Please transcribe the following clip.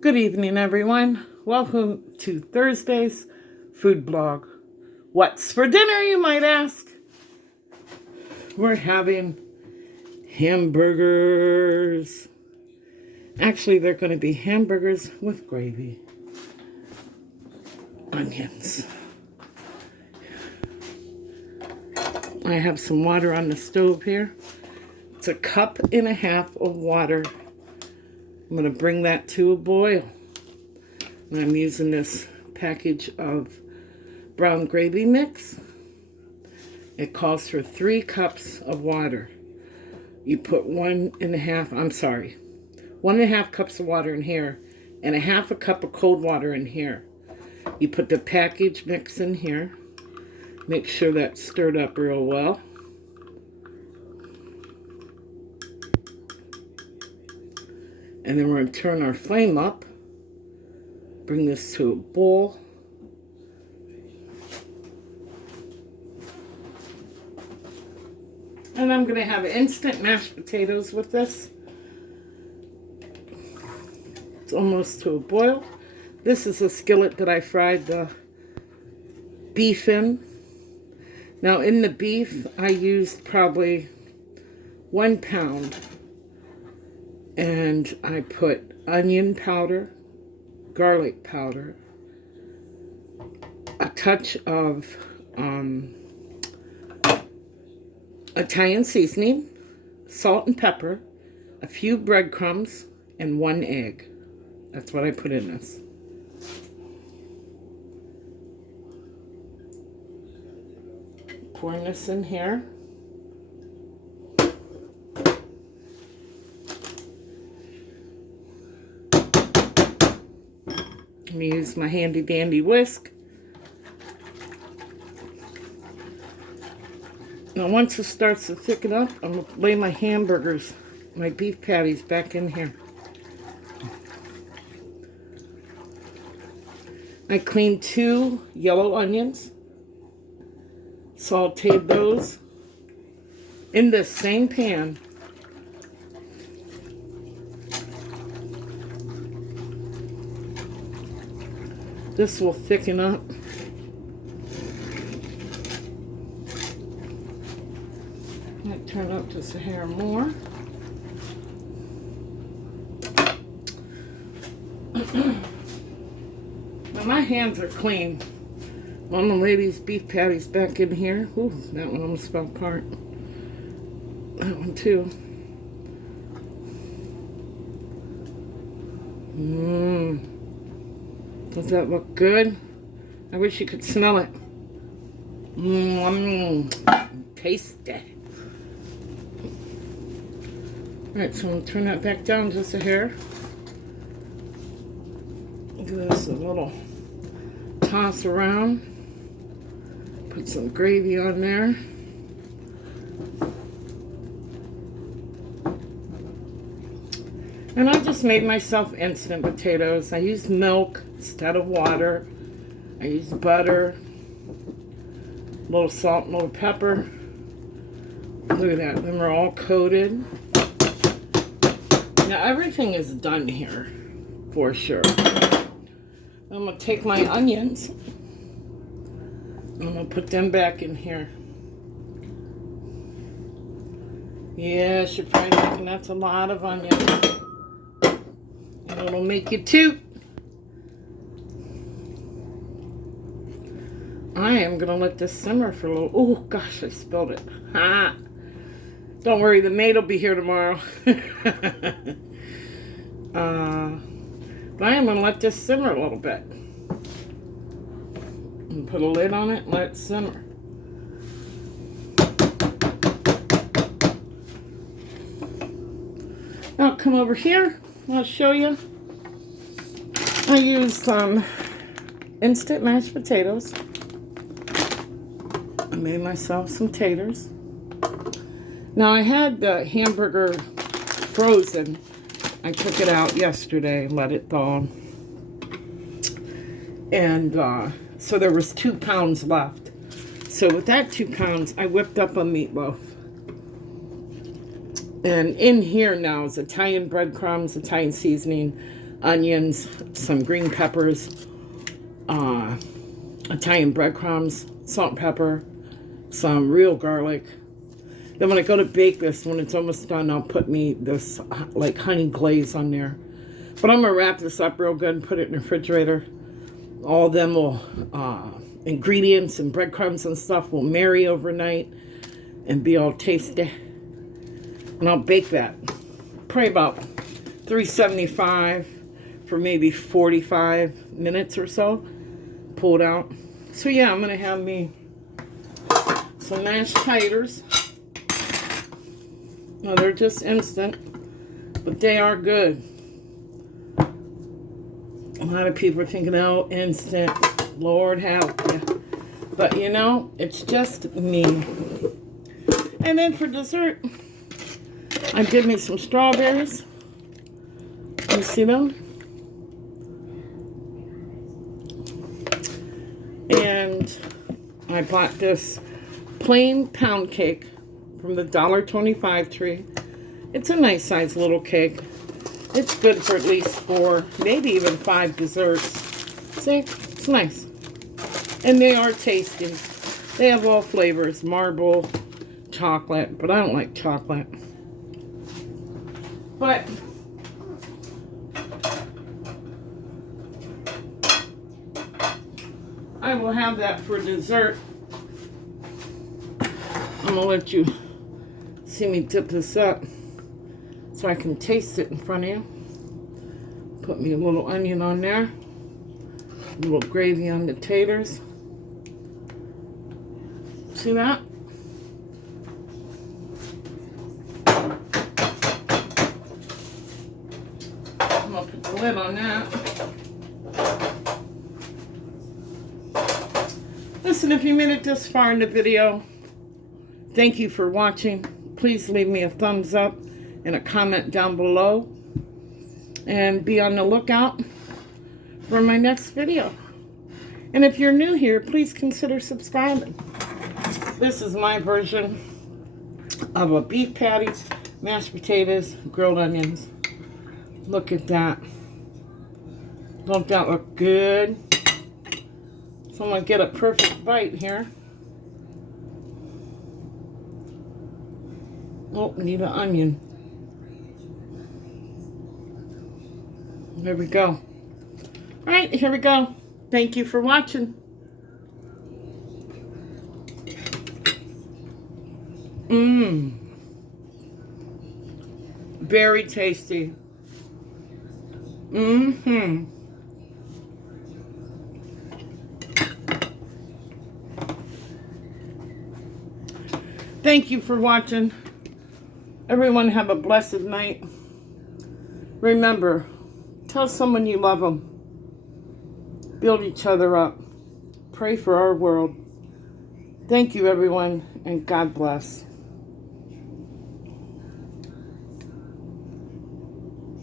Good evening, everyone. Welcome to Thursday's food blog. What's for dinner, you might ask? We're having hamburgers. Actually, they're going to be hamburgers with gravy, onions. I have some water on the stove here. It's a cup and a half of water. I'm going to bring that to a boil. And I'm using this package of brown gravy mix. It calls for 3 cups of water. You put 1.5 cups of water in here and a half a cup of cold water in here. You put the package mix in here. Make sure that's stirred up real well. And then we're going to turn our flame up. Bring this to a boil. And I'm going to have instant mashed potatoes with this. It's almost to a boil. This is a skillet that I fried the beef in. Now in the beef, I used probably 1 pound. And I put onion powder, garlic powder, a touch of Italian seasoning, salt and pepper, a few breadcrumbs, and 1 egg. That's what I put in this. Pouring this in here. I'm going to use my handy dandy whisk. Now once it starts to thicken up, I'm going to lay my hamburgers, my beef patties back in here. I cleaned 2 yellow onions, sauteed those in this same pan. This will thicken up. Might turn up just a hair more. Now my hands are clean. Mama lady's beef patties back in here. Ooh, that one almost fell apart. That one too. Does that look good? I wish you could smell it. Taste it. Alright, so I'm going to turn that back down just a hair. Give this a little toss around. Put some gravy on there. And I just made myself instant potatoes. I used milk instead of water. I used butter, a little salt, a little pepper. Look at that. Then we're all coated. Now everything is done here for sure. I'm going to take my onions. I'm going to put them back in here. Yes, you're probably thinking that's a lot of onions. And it'll make you toot. I am going to let this simmer for a little. Oh, gosh, I spilled it. Ha! Don't worry, the maid will be here tomorrow. But I am going to let this simmer a little bit. And put a lid on it and let it simmer. Now come over here. I'll show you. I used some instant mashed potatoes. I made myself some taters. Now I had the hamburger frozen. I took it out yesterday and let it thaw. And so there was 2 pounds left. So with that 2 pounds, I whipped up a meatloaf. And in here now is Italian breadcrumbs, Italian seasoning, onions, some green peppers, Italian breadcrumbs, salt and pepper, some real garlic. Then when I go to bake this, when it's almost done, I'll put me this like honey glaze on there. But I'm going to wrap this up real good and put it in the refrigerator. All of them will, ingredients and breadcrumbs and stuff will marry overnight and be all tasty. And I'll bake that probably about 375 for maybe 45 minutes or so. Pull it out. So yeah, I'm going to have me some mashed taters. No, they're just instant, but they are good. A lot of people are thinking, oh, instant, Lord help you. But you know, it's just me. And then for dessert, I did me some strawberries. You see them? And I bought this plain pound cake from the $1.25 tree. It's a nice size little cake. It's good for at least 4, maybe even 5 desserts. See, it's nice. And they are tasty. They have all flavors, marble, chocolate, but I don't like chocolate. But I will have that for dessert. I'm gonna let you see me dip this up so I can taste it in front of you. Put me a little onion on there, a little gravy on the taters. See that? I'm gonna put the lid on that. Listen, if you made it this far in the video, thank you for watching. Please leave me a thumbs up and a comment down below. And be on the lookout for my next video. And if you're new here, please consider subscribing. This is my version of a beef patty, mashed potatoes, grilled onions. Look at that. Don't that look good? So I'm going to get a perfect bite here. Oh, need an onion. There we go. All right, here we go. Thank you for watching. Very tasty. Thank you for watching. Everyone have a blessed night. Remember, tell someone you love them. Build each other up. Pray for our world. Thank you, everyone, and God bless.